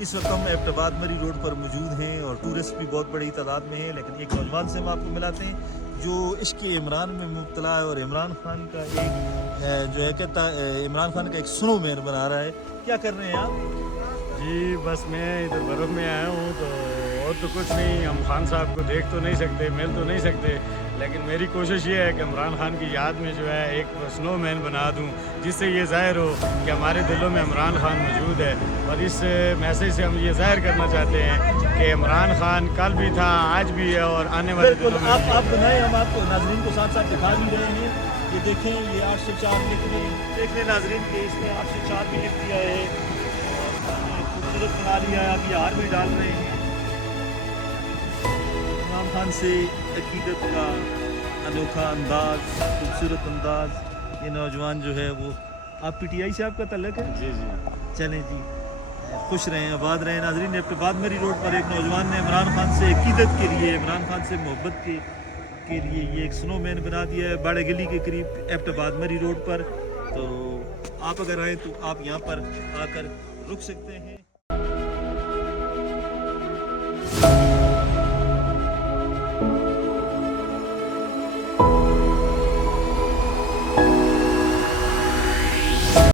इस वक्त हम एबटाबाद मरी रोड पर मौजूद हैं और टूरिस्ट भी बहुत बड़ी तादाद में हैं, लेकिन एक नौजवान से हम आपको मिलाते हैं जो इश्क इमरान में मुब्तला है और इमरान खान का एक जो है कहता इमरान खान का एक स्नोमैन बना रहा है। क्या कर रहे हैं आप? जी बस मैं इधर बर्फ़ में आया हूँ तो और तो कुछ नहीं। हम खान साहब को देख तो नहीं सकते, मिल तो नहीं सकते, लेकिन मेरी कोशिश ये है कि इमरान खान की याद में जो है एक स्नोमैन बना दूँ, जिससे ये ज़ाहिर हो कि हमारे दिलों में इमरान खान मौजूद है। और इस मैसेज से हम ये ज़ाहिर करना चाहते हैं कि इमरान खान कल भी था, आज भी है और आने वाले बिल्कुल दिनों में आप बनाएं, हम आपको नाजरीन को साथ साथ दिखा भी रहे हैं। ये देखें, ये 8 से 4 लिख रहे हैं, देख लें नाजरीन के इसमें 8 से 4 भी लिख दिया है और खूबसूरत बना लिया है। अब ये हार भी डाल रहे हैं। इमरान खान से अकीदत का अनोखा अंदाज, खूबसूरत अंदाज। ये नौजवान जो है वो, आप पीटीआई से आपका तल्लक है? जी जी चलें जी, खुश रहें, आबाद रहें। नाजरीन, एबटाबाद मरी रोड पर एक नौजवान ने इमरान खान से अकीदत के लिए, इमरान खान से मोहब्बत के लिए ये एक स्नोमैन बना दिया है बाड़े गली के करीब एबटाबाद मरी रोड पर। तो आप अगर आएँ तो आप यहाँ पर आकर रुक सकते हैं।